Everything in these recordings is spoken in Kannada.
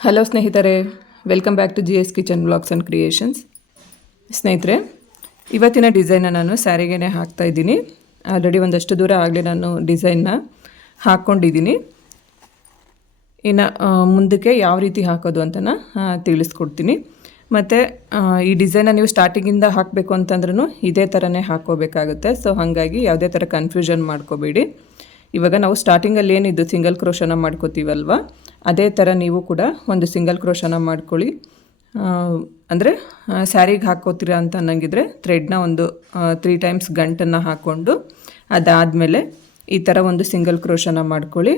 ಹಲೋ ಸ್ನೇಹಿತರೆ. Welcome back to G S kitchen blogs and creations ಸ್ನೇಹಿತರೆ ಇವತ್ತಿನ ಡಿಸೈನ ನಾನು ಸ್ಯಾರಿಗೆನೆ ಹಾಕ್ತಾ ಇದ್ದೀನಿ. ಆಲ್ರೆಡಿ ಒಂದಷ್ಟು ದೂರ ಆಗಲೇ ನಾನು ಡಿಸೈನ್ನ ಹಾಕ್ಕೊಂಡಿದ್ದೀನಿ. ಇನ್ನು ಮುಂದಕ್ಕೆ ಯಾವ ರೀತಿ ಹಾಕೋದು ಅಂತನ ಆ, ತಿಳಿಸ್ಕೊಡ್ತೀನಿ. ಮತ್ತು ಈ ಡಿಸೈನ ನೀವು ಸ್ಟಾರ್ಟಿಂಗಿಂದ ಹಾಕಬೇಕು ಅಂತಂದ್ರೂ ಇದೇ ಥರನೇ ಹಾಕೋಬೇಕಾಗುತ್ತೆ ಸೊ ಹಾಗಾಗಿ ಯಾವುದೇ ಥರ ಕನ್ಫ್ಯೂಷನ್ ಮಾಡ್ಕೋಬೇಡಿ. ಇವಾಗ ನಾವು ಸ್ಟಾರ್ಟಿಂಗಲ್ಲಿ ಏನಿದ್ದು ಸಿಂಗಲ್ ಕ್ರೋಶನ ಮಾಡ್ಕೋತೀವಲ್ವ? ಅದೇ ಥರ ನೀವು ಕೂಡ ಒಂದು ಸಿಂಗಲ್ ಕ್ರೋಶನ ಮಾಡ್ಕೊಳ್ಳಿ. ಅಂದರೆ ಸ್ಯಾರಿಗೆ ಹಾಕೋತೀರಾ ಅಂತ ಅನ್ನಂಗಿದ್ರೆ ಥ್ರೆಡ್ನ ಒಂದು ತ್ರೀ ಟೈಮ್ಸ್ ಗಂಟನ್ನು ಹಾಕ್ಕೊಂಡು ಅದಾದಮೇಲೆ ಈ ಥರ ಒಂದು ಸಿಂಗಲ್ ಕ್ರೋಶನ ಮಾಡ್ಕೊಳ್ಳಿ.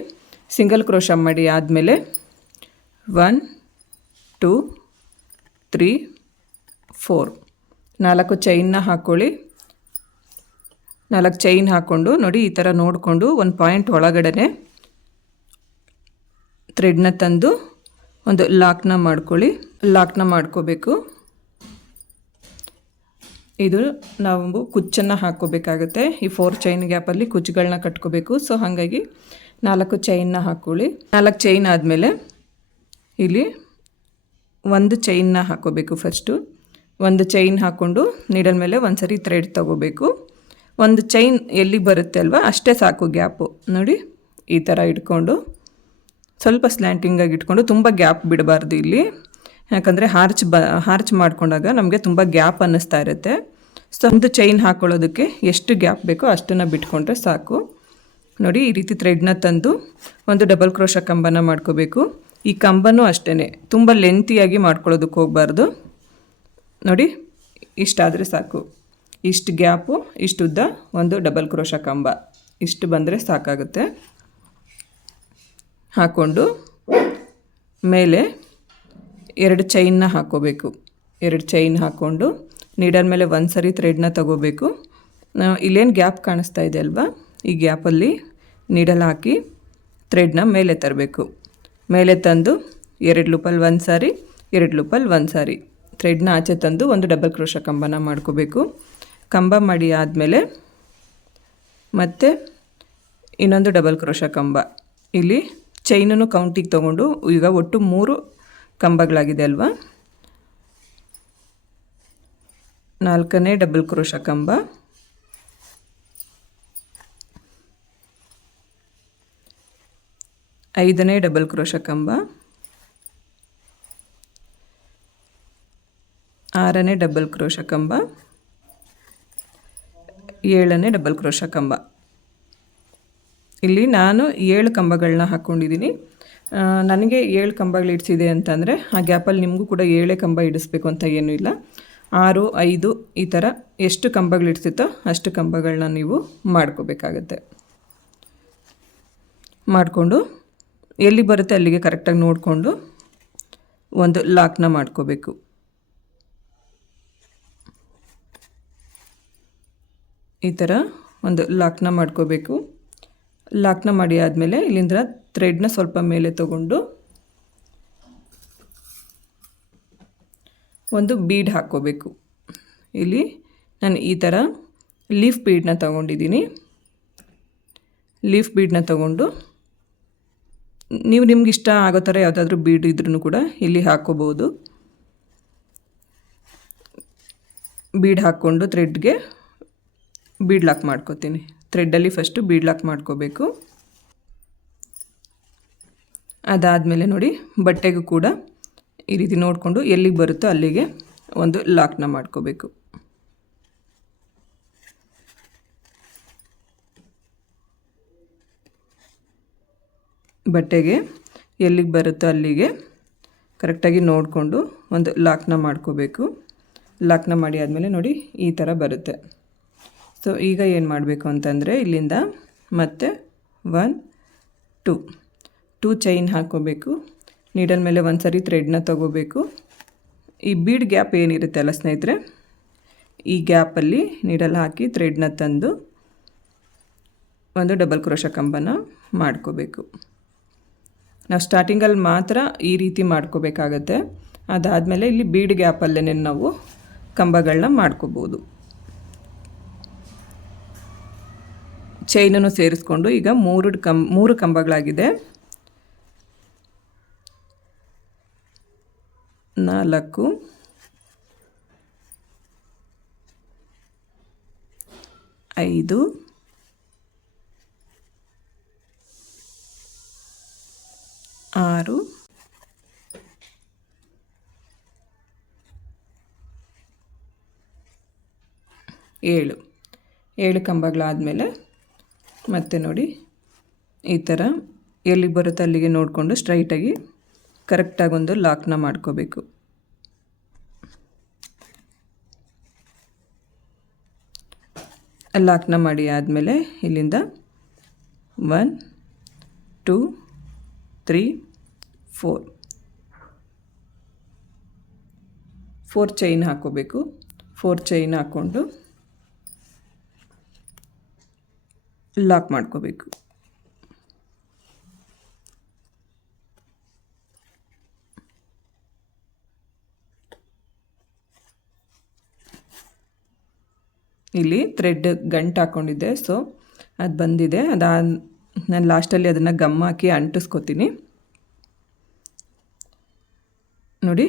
ಸಿಂಗಲ್ ಕ್ರೋಶ ಮಾಡಿ ಆದಮೇಲೆ ಒನ್ ಟೂ ತ್ರೀ ಫೋರ್ ನಾಲ್ಕು ಚೈನ್ನ ಹಾಕ್ಕೊಳ್ಳಿ ನಾಲ್ಕು ಚೈನ್ ಹಾಕ್ಕೊಂಡು ನೋಡಿ ಈ ಥರ ನೋಡಿಕೊಂಡು ಒಂದು ಪಾಯಿಂಟ್ ಒಳಗಡೆ ಥ್ರೆಡ್ನ ತಂದು ಒಂದು ಲಾಕ್ನ ಮಾಡ್ಕೊಳ್ಳಿ. ಲಾಕ್ನ ಮಾಡ್ಕೋಬೇಕು. ಇದು ನಾವು ಕುಚ್ಚನ್ನು ಹಾಕ್ಕೋಬೇಕಾಗುತ್ತೆ. ಈ ಫೋರ್ ಚೈನ್ ಗ್ಯಾಪಲ್ಲಿ ಕುಚ್ಚುಗಳನ್ನ ಕಟ್ಕೋಬೇಕು. ಸೊ ಹಾಗಾಗಿ ನಾಲ್ಕು ಚೈನ್ನ ಹಾಕ್ಕೊಳ್ಳಿ. ನಾಲ್ಕು ಚೈನ್ ಆದಮೇಲೆ ಇಲ್ಲಿ ಒಂದು ಚೈನ್ನ ಹಾಕ್ಕೋಬೇಕು ಫಸ್ಟು ಒಂದು ಚೈನ್ ಹಾಕ್ಕೊಂಡು ನೀಡಲ್ ಮೇಲೆ ಒಂದು ಸರಿ ಥ್ರೆಡ್ ತಗೋಬೇಕು. ಒಂದು ಚೈನ್ ಎಲ್ಲಿ ಬರುತ್ತೆ ಅಲ್ವಾ? ಅಷ್ಟೇ ಸಾಕು ಗ್ಯಾಪು ನೋಡಿ, ಈ ಥರ ಇಟ್ಕೊಂಡು ಸ್ವಲ್ಪ ಸ್ಲ್ಯಾಂಟಿಂಗಾಗಿ ಇಟ್ಕೊಂಡು ತುಂಬ ಗ್ಯಾಪ್ ಬಿಡಬಾರ್ದು ಇಲ್ಲಿ. ಯಾಕಂದರೆ ಹಾರ್ಚ್ ಬ ಹಾರ್ಚ್ ಮಾಡ್ಕೊಂಡಾಗ ನಮಗೆ ತುಂಬ ಗ್ಯಾಪ್ ಅನ್ನಿಸ್ತಾ ಇರುತ್ತೆ. ಸೊ ಒಂದು ಚೈನ್ ಹಾಕ್ಕೊಳ್ಳೋದಕ್ಕೆ ಎಷ್ಟು ಗ್ಯಾಪ್ ಬೇಕೋ ಅಷ್ಟನ್ನು ಬಿಟ್ಕೊಂಡ್ರೆ ಸಾಕು. ನೋಡಿ, ಈ ರೀತಿ ಥ್ರೆಡ್ನ ತಂದು ಒಂದು ಡಬಲ್ ಕ್ರೋಶ ಕಂಬನ ಮಾಡ್ಕೋಬೇಕು. ಈ ಕಂಬನೂ ಅಷ್ಟೇ ತುಂಬ ಲೆಂತಿಯಾಗಿ ಮಾಡ್ಕೊಳ್ಳೋದಕ್ಕೆ ಹೋಗಬಾರ್ದು. ನೋಡಿ, ಇಷ್ಟಾದರೆ ಸಾಕು. ಇಷ್ಟು ಗ್ಯಾಪು ಇಷ್ಟು ಉದ್ದ ಒಂದು ಡಬಲ್ ಕ್ರೋಶ ಕಂಬ. ಇಷ್ಟು ಬಂದರೆ ಸಾಕಾಗುತ್ತೆ. ಹಾಕ್ಕೊಂಡು ಮೇಲೆ ಎರಡು ಚೈನ್ನ ಹಾಕ್ಕೋಬೇಕು ಎರಡು ಚೈನ್ ಹಾಕ್ಕೊಂಡು ನೀಡಲ್ ಮೇಲೆ ಒಂದು ಸರಿ ಥ್ರೆಡ್ನ ತಗೋಬೇಕು. ಇಲ್ಲೇನು ಗ್ಯಾಪ್ ಕಾಣಿಸ್ತಾ ಇದೆ ಅಲ್ವಾ? ಈ ಗ್ಯಾಪಲ್ಲಿ ನೀಡಲ್ ಹಾಕಿ ಥ್ರೆಡ್ನ ಮೇಲೆ ತರಬೇಕು. ಮೇಲೆ ತಂದು ಎರಡು ಲೂಪಲ್ಲಿ ಒಂದು ಸಾರಿ, ಎರಡು ಲೂಪಲ್ಲಿ ಒಂದು ಸಾರಿ. ಥ್ರೆಡ್ನ ಆಚೆ ತಂದು ಒಂದು ಡಬಲ್ ಕ್ರೋಶ ಕಂಬನ ಮಾಡ್ಕೋಬೇಕು. ಕಂಬ ಮಾಡಿ ಆದಮೇಲೆ ಮತ್ತು ಇನ್ನೊಂದು ಡಬಲ್ ಕ್ರೋಶ ಕಂಬ. ಇಲ್ಲಿ ಚೈನನ್ನು ಕೌಂಟಿಗೆ ತೊಗೊಂಡು ಈಗ ಒಟ್ಟು ಮೂರು ಕಂಬಗಳಾಗಿದೆ ಅಲ್ವಾ? ನಾಲ್ಕನೇ ಡಬಲ್ ಕ್ರೋಶ ಕಂಬ. ಐದನೇ ಡಬಲ್ ಕ್ರೋಶ ಕಂಬ. ಆರನೇ ಡಬಲ್ ಕ್ರೋಶ ಕಂಬ. ಏಳನೇ ಡಬಲ್ ಕ್ರೋಶ ಕಂಬ. ಇಲ್ಲಿ ನಾನು ಏಳು ಕಂಬಗಳನ್ನ ಹಾಕ್ಕೊಂಡಿದ್ದೀನಿ ನನಗೆ ಏಳು ಕಂಬಗಳು ಇಡಿಸಿದೆ ಅಂತಂದರೆ ಆ ಗ್ಯಾಪಲ್ಲಿ ನಿಮಗೂ ಕೂಡ ಏಳೇ ಕಂಬ ಇಡಿಸ್ಬೇಕು ಅಂತ ಏನೂ ಇಲ್ಲ. ಆರು, ಐದು ಈ ಥರ ಎಷ್ಟು ಕಂಬಗಳು ಇಡ್ತಿತ್ತೋ ಅಷ್ಟು ಕಂಬಗಳನ್ನ ನೀವು ಮಾಡ್ಕೋಬೇಕಾಗತ್ತೆ. ಮಾಡಿಕೊಂಡು ಎಲ್ಲಿ ಬರುತ್ತೆ ಅಲ್ಲಿಗೆ ಕರೆಕ್ಟಾಗಿ ನೋಡಿಕೊಂಡು ಒಂದು ಲಾಕ್ನ ಮಾಡ್ಕೋಬೇಕು. ಈ ಥರ ಒಂದು ಲಾಕ್ನ ಮಾಡ್ಕೋಬೇಕು. ಲಾಕ್ನ ಮಾಡಿ ಆದಮೇಲೆ ಇಲ್ಲಿಂದ ಥ್ರೆಡ್ನ ಸ್ವಲ್ಪ ಮೇಲೆ ತಗೊಂಡು ಒಂದು ಬೀಡ್ ಹಾಕ್ಕೋಬೇಕು. ಇಲ್ಲಿ ನಾನು ಈ ಥರ ಲೀಫ್ ಬೀಡನ್ನ ತಗೊಂಡಿದ್ದೀನಿ. ಲೀಫ್ ಬೀಡನ್ನ ತಗೊಂಡು ನೀವು ನಿಮ್ಗೆ ಇಷ್ಟ ಆಗೋ ಥರ ಯಾವುದಾದ್ರೂ ಬೀಡ್ ಇದ್ರೂ ಕೂಡ ಇಲ್ಲಿ ಹಾಕ್ಕೋಬೋದು. ಬೀಡ್ ಹಾಕ್ಕೊಂಡು ಥ್ರೆಡ್ಗೆ ಬೀಡ್ ಲಾಕ್ ಮಾಡ್ಕೋತೀನಿ. ಥ್ರೆಡ್ಡಲ್ಲಿ ಫಸ್ಟು ಬೀಡ್ ಲಾಕ್ ಮಾಡ್ಕೋಬೇಕು. ಅದಾದಮೇಲೆ ನೋಡಿ, ಬಟ್ಟೆಗೂ ಕೂಡ ಈ ರೀತಿ ನೋಡಿಕೊಂಡು ಎಲ್ಲಿಗೆ ಬರುತ್ತೋ ಅಲ್ಲಿಗೆ ಒಂದು ಲಾಕ್ನ ಮಾಡ್ಕೋಬೇಕು. ಬಟ್ಟೆಗೆ ಎಲ್ಲಿಗೆ ಬರುತ್ತೋ ಅಲ್ಲಿಗೆ ಕರೆಕ್ಟಾಗಿ ನೋಡಿಕೊಂಡು ಒಂದು ಲಾಕ್ನ ಮಾಡ್ಕೋಬೇಕು. ಲಾಕ್ನ ಮಾಡಿ ಆದಮೇಲೆ ನೋಡಿ ಈ ಥರ ಬರುತ್ತೆ. ಸೊ ಈಗ ಏನು ಮಾಡಬೇಕು ಅಂತಂದರೆ ಇಲ್ಲಿಂದ ಮತ್ತೆ ಒನ್ ಟೂ ಟೂ ಚೈನ್ ಹಾಕ್ಕೋಬೇಕು ನೀಡಲ್ ಮೇಲೆ ಒಂದು ಸರಿ ಥ್ರೆಡ್ನ ತಗೋಬೇಕು. ಈ ಬೀಡ್ ಗ್ಯಾಪ್ ಏನಿರುತ್ತೆ ಅಲ್ಲ ಸ್ನೇಹಿತರೆ, ಈ ಗ್ಯಾಪಲ್ಲಿ ನೀಡಲ್ ಹಾಕಿ ಥ್ರೆಡ್ನ ತಂದು ಒಂದು ಡಬಲ್ ಕ್ರೋಶ ಕಂಬನ ಮಾಡ್ಕೋಬೇಕು. ನಾವು ಸ್ಟಾರ್ಟಿಂಗಲ್ಲಿ ಮಾತ್ರ ಈ ರೀತಿ ಮಾಡ್ಕೋಬೇಕಾಗತ್ತೆ. ಅದಾದಮೇಲೆ ಇಲ್ಲಿ ಬೀಡ್ ಗ್ಯಾಪಲ್ಲೇ ನಾವು ಕಂಬಗಳನ್ನ ಮಾಡ್ಕೋಬೋದು. ಚೈನನ್ನು ಸೇರಿಸ್ಕೊಂಡು ಈಗ ಮೂರು ಕಂ ಮೂರು ಕಂಬಗಳಾಗಿದೆ. ನಾಲ್ಕು. ಐದು. ಆರು. ಏಳು. ಏಳು ಕಂಬಗಳಾದಮೇಲೆ ಮತ್ತೆ ನೋಡಿ, ಈ ಥರ ಎಲ್ಲಿಗೆ ಬರುತ್ತೆ ಅಲ್ಲಿಗೆ ನೋಡಿಕೊಂಡು ಸ್ಟ್ರೈಟಾಗಿ ಕರೆಕ್ಟಾಗಿ ಒಂದು ಲಾಕ್ನ ಮಾಡ್ಕೋಬೇಕು. ಲಾಕ್ನ ಮಾಡಿ ಆದಮೇಲೆ ಇಲ್ಲಿಂದ one two three four four chain ಹಾಕ್ಕೋಬೇಕು. ಫೋರ್ ಚೈನ್ ಹಾಕ್ಕೊಂಡು ಲಾಕ್ ಮಾಡ್ಕೋಬೇಕು. ಇಲ್ಲಿ ಥ್ರೆಡ್ ಗಂಟು ಹಾಕ್ಕೊಂಡಿದ್ದೆ ಸೊ ಅದು ಬಂದಿದೆ. ಅದಾದ ನಾನು ಲಾಸ್ಟಲ್ಲಿ ಅದನ್ನು ಗಮ್ ಹಾಕಿ ಅಂಟಿಸ್ಕೊತೀನಿ. ನೋಡಿ,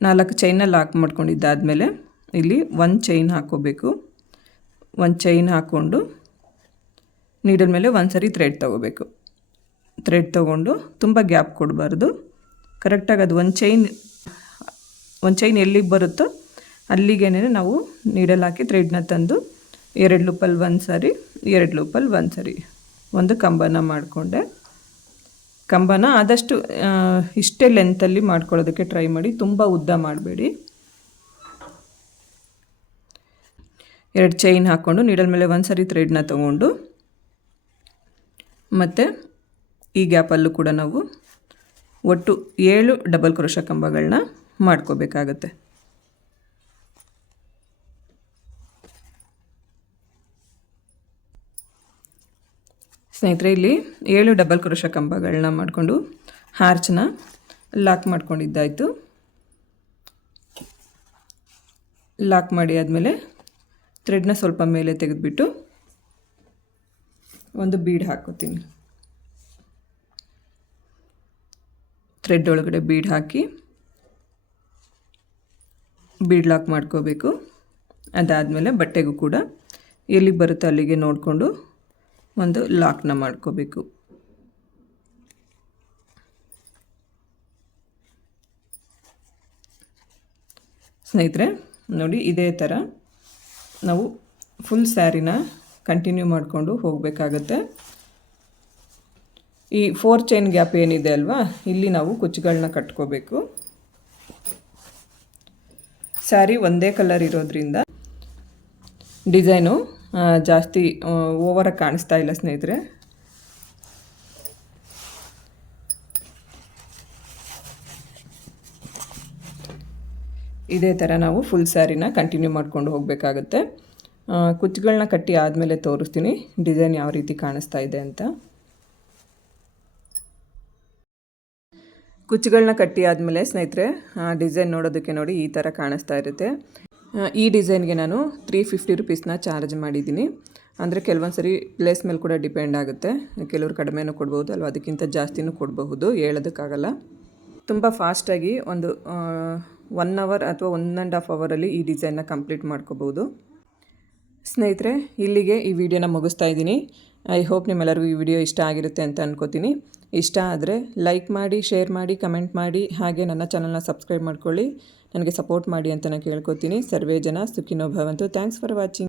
ನಾಲ್ಕು ಚೈನ ಲಾಕ್ ಮಾಡ್ಕೊಂಡಿದ್ದಾದಮೇಲೆ ಇಲ್ಲಿ ಒಂದು ಚೈನ್ ಹಾಕ್ಕೋಬೇಕು. ಒಂದು ಚೈನ್ ಹಾಕ್ಕೊಂಡು ನೀಡಲ್ ಮೇಲೆ ಒಂದು ಸರಿ ಥ್ರೆಡ್ ತೊಗೋಬೇಕು. ಥ್ರೆಡ್ ತೊಗೊಂಡು ತುಂಬ ಗ್ಯಾಪ್ ಕೊಡಬಾರ್ದು. ಕರೆಕ್ಟಾಗಿ ಅದು ಒಂದು ಚೈನ್ ಒಂದು ಚೈನ್ ಎಲ್ಲಿಗೆ ಬರುತ್ತೋ ಅಲ್ಲಿಗೇನೆ ನಾವು ನೀಡಲ್ ಹಾಕಿ ಥ್ರೆಡ್ನ ತಂದು ಎರಡು ಲೂಪಲ್ಲಿ ಒಂದು ಸಾರಿ, ಎರಡು ಲೂಪಲ್ಲಿ ಒಂದು ಸಾರಿ ಒಂದು ಕಂಬನ ಮಾಡಿಕೊಂಡೆ. ಕಂಬನ ಆದಷ್ಟು ಇಷ್ಟೇ ಲೆಂತಲ್ಲಿ ಮಾಡ್ಕೊಳ್ಳೋದಕ್ಕೆ ಟ್ರೈ ಮಾಡಿ, ತುಂಬ ಉದ್ದ ಮಾಡಬೇಡಿ. ಎರಡು ಚೈನ್ ಹಾಕ್ಕೊಂಡು ನೀಡಲ್ ಮೇಲೆ ಒಂದು ಸರಿ ಥ್ರೆಡ್ನ ತೊಗೊಂಡು ಮತ್ತು ಈ ಗ್ಯಾಪಲ್ಲೂ ಕೂಡ ನಾವು ಒಟ್ಟು ಏಳು ಡಬಲ್ ಕ್ರೋಶ ಕಂಬಗಳನ್ನ ಮಾಡ್ಕೋಬೇಕಾಗತ್ತೆ. ಸ್ನೇಹಿತರೆ, ಇಲ್ಲಿ ಏಳು ಡಬಲ್ ಕ್ರೋಶ ಕಂಬಗಳನ್ನ ಮಾಡಿಕೊಂಡು ಹಾರ್ಚನ್ನ ಲಾಕ್ ಮಾಡ್ಕೊಂಡಿದ್ದಾಯಿತು. ಲಾಕ್ ಮಾಡಿ ಆದಮೇಲೆ ಥ್ರೆಡ್ನ ಸ್ವಲ್ಪ ಮೇಲೆ ತೆಗೆದುಬಿಟ್ಟು ಒಂದು ಬೀಡ್ ಹಾಕೋತೀನಿ. ಥ್ರೆಡ್ ಒಳಗಡೆ ಬೀಡ್ ಹಾಕಿ, ಬೀಡ್ ಲಾಕ್ ಮಾಡ್ಕೋಬೇಕು. ಅದಾದಮೇಲೆ ಬಟ್ಟೆಗೂ ಕೂಡ ಎಲ್ಲಿ ಬರುತ್ತೆ ಅಲ್ಲಿಗೆ ನೋಡಿಕೊಂಡು ಒಂದು ಲಾಕ್ನ ಮಾಡ್ಕೋಬೇಕು. ಸ್ನೇಹಿತರೆ, ನೋಡಿ ಇದೇ ಥರ ನಾವು ಫುಲ್ ಸ್ಯಾರಿನ ಕಂಟಿನ್ಯೂ ಮಾಡಿಕೊಂಡು ಹೋಗಬೇಕಾಗತ್ತೆ. ಈ ಫೋರ್ ಚೈನ್ ಗ್ಯಾಪ್ ಏನಿದೆ ಅಲ್ವಾ? ಇಲ್ಲಿ ನಾವು ಕುಚ್ಚುಗಳನ್ನ ಕಟ್ಕೋಬೇಕು. ಸ್ಯಾರಿ ಒಂದೇ ಕಲರ್ ಇರೋದ್ರಿಂದ ಡಿಸೈನು ಜಾಸ್ತಿ ಓವರಾಗಿ ಕಾಣಿಸ್ತಾ ಇಲ್ಲ ಸ್ನೇಹಿತರೆ. ಇದೇ ಥರ ನಾವು ಫುಲ್ ಸ್ಯಾರಿನ ಕಂಟಿನ್ಯೂ ಮಾಡ್ಕೊಂಡು ಹೋಗಬೇಕಾಗತ್ತೆ. ಕುಚ್ಚುಗಳನ್ನ ಕಟ್ಟಿ ಆದಮೇಲೆ ತೋರಿಸ್ತೀನಿ. ಡಿಸೈನ್ ಯಾವ ರೀತಿ ಕಾಣಿಸ್ತಾ ಇದೆ ಅಂತ. ಕುಚ್ಚುಗಳನ್ನ ಕಟ್ಟಿ ಆದಮೇಲೆ ಸ್ನೇಹಿತರೆ ಡಿಸೈನ್ ನೋಡೋದಕ್ಕೆ ನೋಡಿ ಈ ಥರ ಕಾಣಿಸ್ತಾ ಇರುತ್ತೆ. ಈ ಡಿಸೈನ್ಗೆ ನಾನು ತ್ರೀ ಫಿಫ್ಟಿ ರುಪೀಸ್ನ ಚಾರ್ಜ್ ಮಾಡಿದ್ದೀನಿ. ಅಂದರೆ ಕೆಲವೊಂದು ಸರಿ ಪ್ಲೇಸ್ ಮೇಲೆ ಕೂಡ ಡಿಪೆಂಡ್ ಆಗುತ್ತೆ. ಕೆಲವರು ಕಡಿಮೆನೂ ಕೊಡ್ಬೋದು, ಅಲ್ವಾ? ಅದಕ್ಕಿಂತ ಜಾಸ್ತಿನೂ ಕೊಡಬಹುದು, ಹೇಳೋದಕ್ಕಾಗಲ್ಲ. ತುಂಬ ಫಾಸ್ಟಾಗಿ ಒಂದು ಒನ್ ಅವರ್ ಅಥವಾ ಒನ್ ಆ್ಯಂಡ್ ಹಾಫ್ ಅವರಲ್ಲಿ ಈ ಡಿಸೈನ್ನ ಕಂಪ್ಲೀಟ್ ಮಾಡ್ಕೋಬೋದು ಸ್ನೇಹಿತರೆ, ಇಲ್ಲಿಗೆ ಈ ವಿಡಿಯೋನ ಮುಗಿಸ್ತಾ ಇದ್ದೀನಿ. ಐ ಹೋಪ್ ನಿಮ್ಮೆಲ್ಲರಿಗೂ ಈ ವಿಡಿಯೋ ಇಷ್ಟ ಆಗಿರುತ್ತೆ ಅಂತ ಅನ್ಕೋತೀನಿ. ಇಷ್ಟ ಆದರೆ ಲೈಕ್ ಮಾಡಿ, ಶೇರ್ ಮಾಡಿ, ಕಮೆಂಟ್ ಮಾಡಿ, ಹಾಗೆ ನನ್ನ ಚಾನಲ್ನ ಸಬ್ಸ್ಕ್ರೈಬ್ ಮಾಡ್ಕೊಳ್ಳಿ. ನನಗೆ ಸಪೋರ್ಟ್ ಮಾಡಿ ಅಂತ ನಾನು ಕೇಳ್ಕೊತೀನಿ. ಸರ್ವೇ ಜನ ಸುಖಿನೋ ಭವಂತು. Thanks for watching.